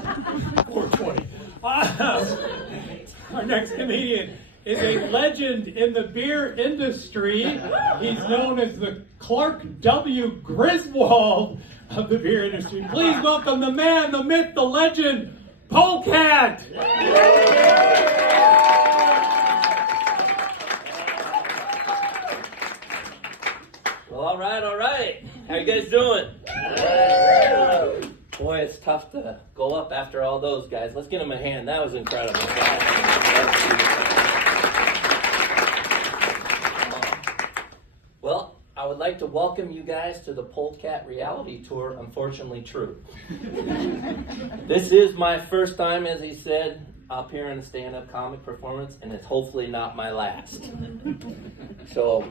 420. Our next comedian is a legend in the beer industry. He's known as the Clark W. Griswold of the beer industry. Please welcome the man, the myth, the legend, Pohlcat. Well, all right. How you guys doing? Boy, it's tough to go up after all those guys. Let's give them a hand. That was incredible. Well, I would like to welcome you guys to the Pohlcat reality tour, Unfortunately True. This is my first time, as he said, up here in a stand-up comic performance, and it's hopefully not my last. So,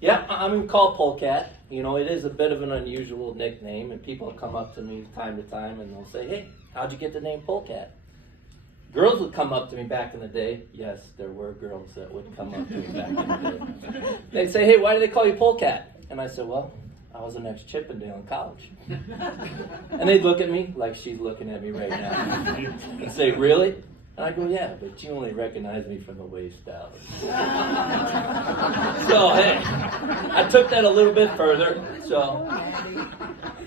yeah, I'm called Pohlcat. You know, it is a bit of an unusual nickname, and people come up to me time to time and they'll say, "Hey, how'd you get the name Pohlcat?" Girls would come up to me back in the day. Yes, there were girls that would come up to me back in the day. They'd say, "Hey, why do they call you Pohlcat?" And I said, "Well, I was an ex-Chippendale in college." And they'd look at me like she's looking at me right now and say, "Really?" And I go, "Yeah, but you only recognize me from the waist down." So, hey, I took that a little bit further. So,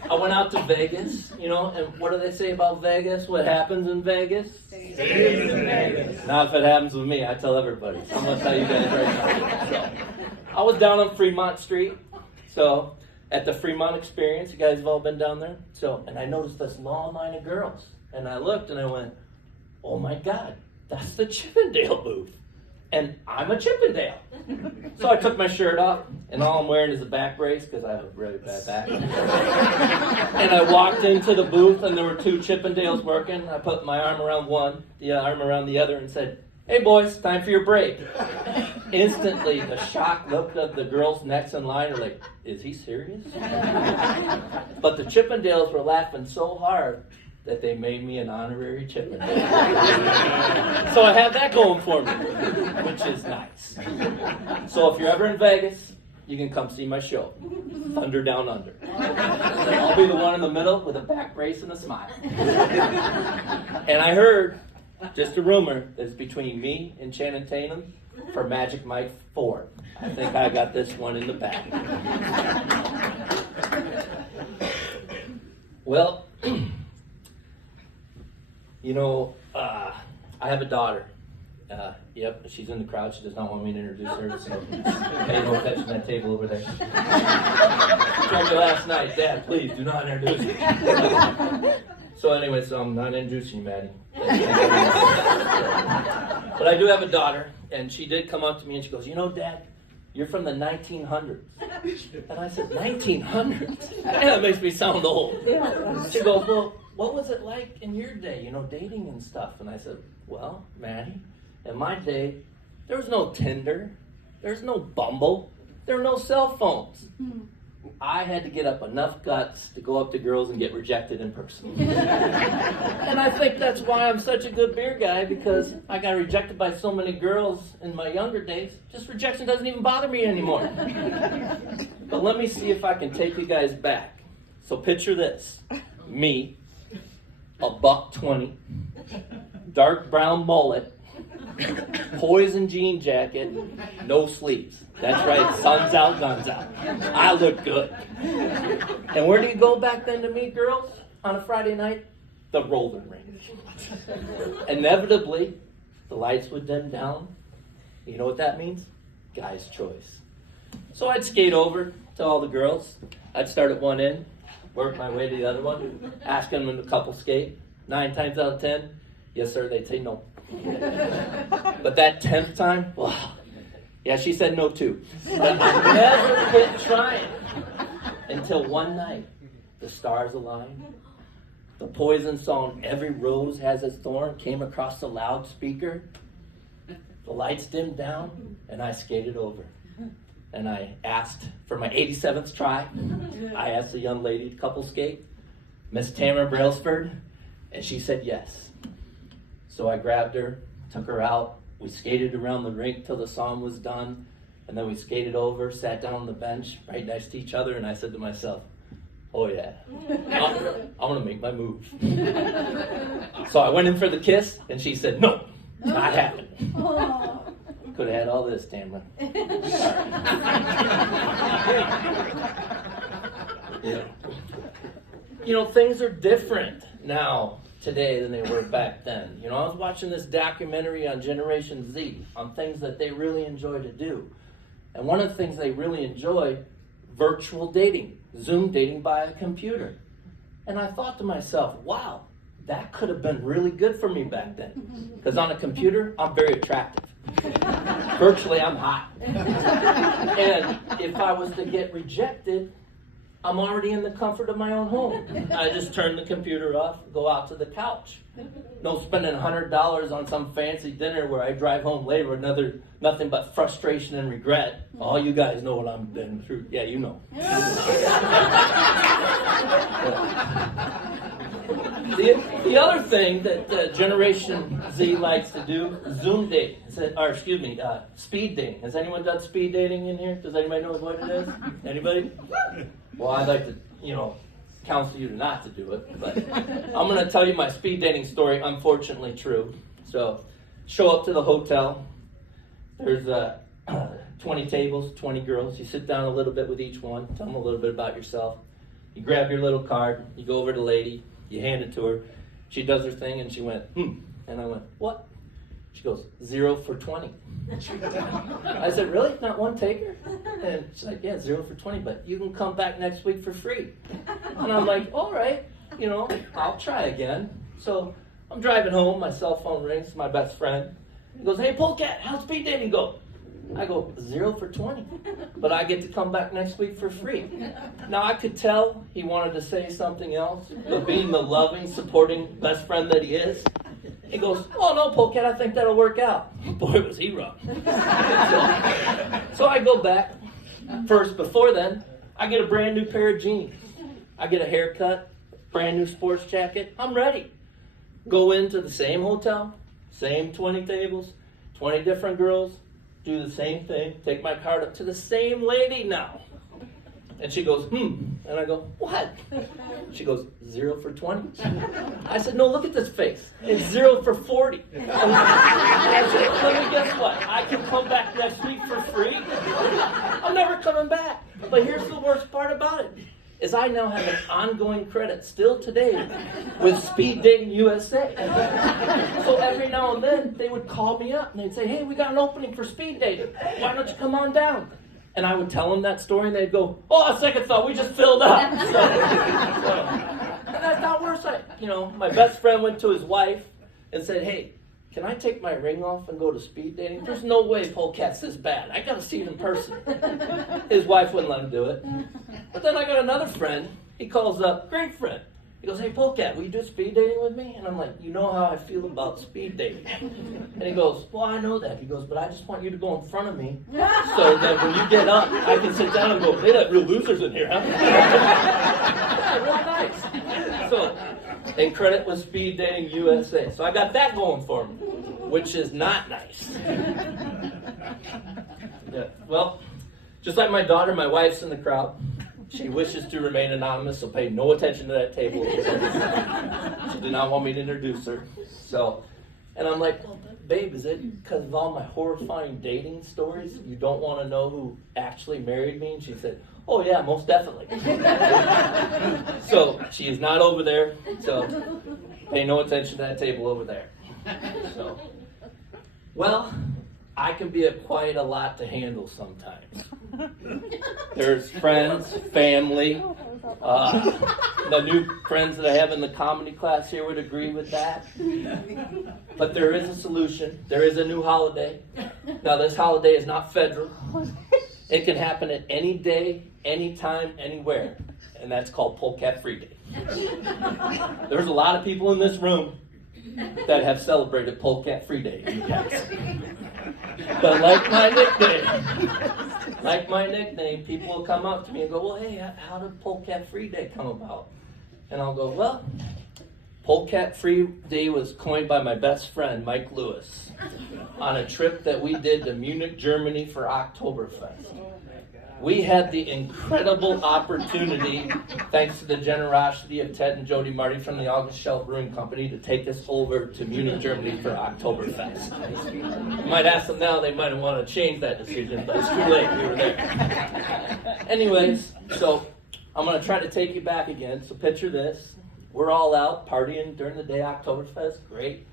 I went out to Vegas, you know, and what do they say about Vegas? What happens in Vegas? Stays in Vegas. Now, if it happens with me, I tell everybody. So I'm going to tell you guys right now. So, I was down on Fremont Street. So, at the Fremont Experience, you guys have all been down there? So, and I noticed this long line of girls. And I looked and I went, "Oh my God, that's the Chippendale booth. And I'm a Chippendale." So I took my shirt off, and all I'm wearing is a back brace because I have a really bad back. And I walked into the booth, and there were two Chippendales working. I put my arm around one, the arm around the other, and said, "Hey boys, time for your break." Instantly, the shock look of the girls next in line are like, "Is he serious?" But the Chippendales were laughing so hard that they made me an honorary Chippendale. So I have that going for me, which is nice. So if you're ever in Vegas, you can come see my show, Thunder Down Under. I'll be the one in the middle with a back brace and a smile. And I heard, just a rumor, that it's between me and Channing Tatum for Magic Mike 4. I think I got this one in the back. Well, you know, I have a daughter. Yep, she's in the crowd. She does not want me to introduce her, so pay no attention to that table over there. She told me last night, "Dad, please do not introduce me." So anyway, so I'm not introducing you, Maddie. But I do have a daughter, and she did come up to me and she goes, "You know, Dad, you're from the 1900s. And I said, 1900s? That makes me sound old. She goes, "Well, what was it like in your day, you know, dating and stuff?" And I said, "Well, Maddie, in my day, there was no Tinder, there's no Bumble, there were no cell phones. I had to get up enough guts to go up to girls and get rejected in person." And I think that's why I'm such a good beer guy, because I got rejected by so many girls in my younger days. Just rejection doesn't even bother me anymore. But let me see if I can take you guys back. So picture this. Me, a $1.20, dark brown mullet, poison jean jacket, no sleeves. That's right, sun's out, guns out. I look good. And where do you go back then to meet girls on a Friday night? The roller rink. Inevitably, the lights would dim down. You know what that means? Guy's choice. So I'd skate over to all the girls. I'd start at one end, work my way to the other one, ask them in a couple skate. 9 times out of 10, yes sir, they'd say no. But that 10th time, wow. Yeah, she said no too. But I never quit trying until one night the stars aligned. The Poison song, "Every Rose Has Its Thorn," came across the loudspeaker. The lights dimmed down, and I skated over. And I asked for my 87th try. I asked the young lady to couple skate, Miss Tamara Brailsford, and she said yes. So I grabbed her, took her out. We skated around the rink till the song was done, and then we skated over, sat down on the bench right next to each other, and I said to myself, oh yeah, I'm gonna make my move. So I went in for the kiss, and she said, no, not happening. Could have had all this, Tamlin. Yeah. You know, things are different now, today, than they were back then. You know, I was watching this documentary on Generation Z, on things that they really enjoy to do. And one of the things they really enjoy, virtual dating, Zoom dating by a computer. And I thought to myself, wow, that could have been really good for me back then. Because on a computer, I'm very attractive. Virtually, I'm hot. And if I was to get rejected, I'm already in the comfort of my own home. I just turn the computer off, go out to the couch. No spending $100 on some fancy dinner where I drive home later with nothing but frustration and regret. All you guys know what I've been through. Yeah, you know. The other thing that Generation Z likes to do, Zoom dating, speed dating. Has anyone done speed dating in here? Does anybody know what it is? Anybody? Well, I'd like to, counsel you not to do it, but I'm going to tell you my speed dating story, unfortunately true. So, show up to the hotel. There's 20 tables, 20 girls. You sit down a little bit with each one, tell them a little bit about yourself. You grab your little card, you go over to the lady, you hand it to her. She does her thing, and she went, And I went, what? She goes, 0 for 20. I said, really? Not one taker? And she's like, yeah, 0 for 20, but you can come back next week for free. And I'm like, all right, I'll try again. So I'm driving home, my cell phone rings, my best friend. He goes, hey, Pohlcat, how's speed dating go? I go, 0 for 20, but I get to come back next week for free. Now I could tell he wanted to say something else, but being the loving, supporting best friend that he is, he goes, oh no, Pohlcat, I think that'll work out. Boy, was he wrong. So I go back. First, before then, I get a brand new pair of jeans. I get a haircut, brand new sports jacket. I'm ready. Go into the same hotel, same 20 tables, 20 different girls, do the same thing, take my card up to the same lady now. And she goes, And I go, what? She goes, 0 for 20. I said, no, look at this face. It's 0 for 40. And I said, let me guess what? I can come back next week for free? I'm never coming back. But here's the worst part about it, is I now have an ongoing credit still today with Speed Dating USA. So every now and then, they would call me up and they'd say, hey, we got an opening for speed dating. Why don't you come on down? And I would tell them that story, and they'd go, oh, a second thought, we just filled up. And that's not worse. My best friend went to his wife and said, hey, can I take my ring off and go to speed dating? There's no way Pohlcat's this bad. I got to see it in person. His wife wouldn't let him do it. But then I got another friend. He calls up, great friend. He goes, hey, Pohlcat, will you do speed dating with me? And I'm like, you know how I feel about speed dating. And he goes, well, I know that. He goes, but I just want you to go in front of me so that when you get up, I can sit down and go, hey, that real loser's in here, huh? Yeah, real nice. So, and credit was Speed Dating USA. So I got that going for me, which is not nice. Yeah, well, just like my daughter, my wife's in the crowd. She wishes to remain anonymous, so pay no attention to that table. She did not want me to introduce her. So, and I'm like, well, babe, is it because of all my horrifying dating stories? You don't want to know who actually married me? And she said, oh yeah, most definitely. So, she is not over there, so pay no attention to that table over there. So, well, I can be quite a lot to handle sometimes. There's friends, family. The new friends that I have in the comedy class here would agree with that. But there is a solution. There is a new holiday. Now, this holiday is not federal. It can happen at any day, anytime, anywhere. And that's called Pohlcat Free Day. There's a lot of people in this room that have celebrated Pohlcat Free Day, you guys. But like my nickname, people will come up to me and go, well, hey, how did Pohlcat Free Day come about? And I'll go, well, Pohlcat Free Day was coined by my best friend, Mike Lewis, on a trip that we did to Munich, Germany for Oktoberfest. We had the incredible opportunity, thanks to the generosity of Ted and Jody Marty from the August Shell Brewing Company, to take us over to Munich, Germany for Oktoberfest. You might ask them now, they might want to change that decision, but it's too late, we were there. Anyways, so I'm going to try to take you back again. So picture this. We're all out partying during the day, Oktoberfest, great.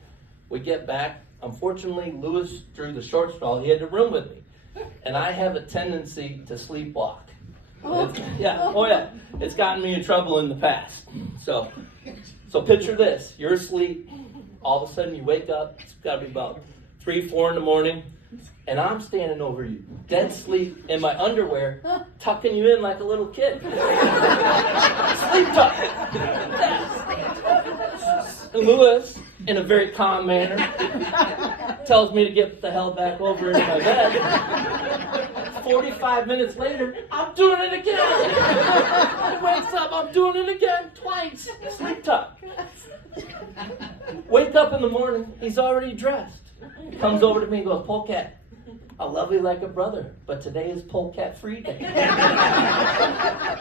We get back. Unfortunately, Lewis drew the short straw. He had to room with me. And I have a tendency to sleepwalk. Yeah. It's gotten me in trouble in the past. So picture this. You're asleep. All of a sudden you wake up. It's got to be about 3, 4 in the morning. And I'm standing over you, dead sleep in my underwear, tucking you in like a little kid. Sleep tuck. And Lewis, in a very calm manner, tells me to get the hell back over into my bed. 45 minutes later, I'm doing it again. He wakes up, I'm doing it again, twice. Sleep tuck. Wake up in the morning, he's already dressed. He comes over to me and goes, Pohlcat, I love you like a brother, but today is Pohlcat free day.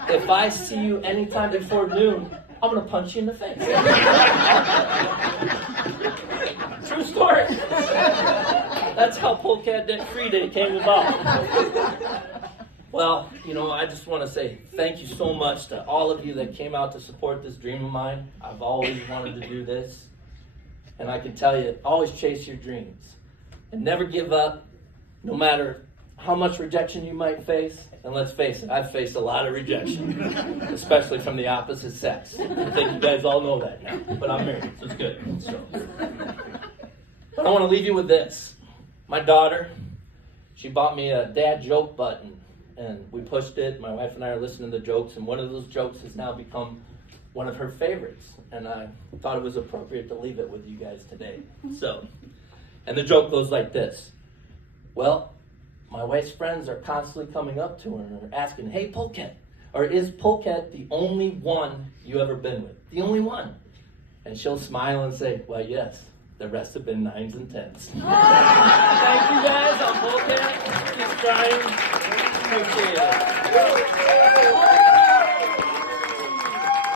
If I see you anytime before noon, I'm going to punch you in the face. True story. That's how Pohlcat Day Free Day came about. Well, I just want to say thank you so much to all of you that came out to support this dream of mine. I've always wanted to do this. And I can tell you, always chase your dreams. And never give up, no matter how much rejection you might face. And let's face it, I've faced a lot of rejection, especially from the opposite sex. I think you guys all know that now, but I'm married, so it's good. But I want to leave you with this. My daughter, she bought me a dad joke button, and we pushed it. My wife and I are listening to the jokes, and one of those jokes has now become one of her favorites, and I thought it was appropriate to leave it with you guys today. And the joke goes like this. Well, my wife's friends are constantly coming up to her and asking, hey, Pohlcat, or is Pohlcat the only one you ever been with? The only one? And she'll smile and say, well, yes, the rest have been 9s and 10s. Thank you guys, I'm Pohlcat. Keep trying. Appreciate it.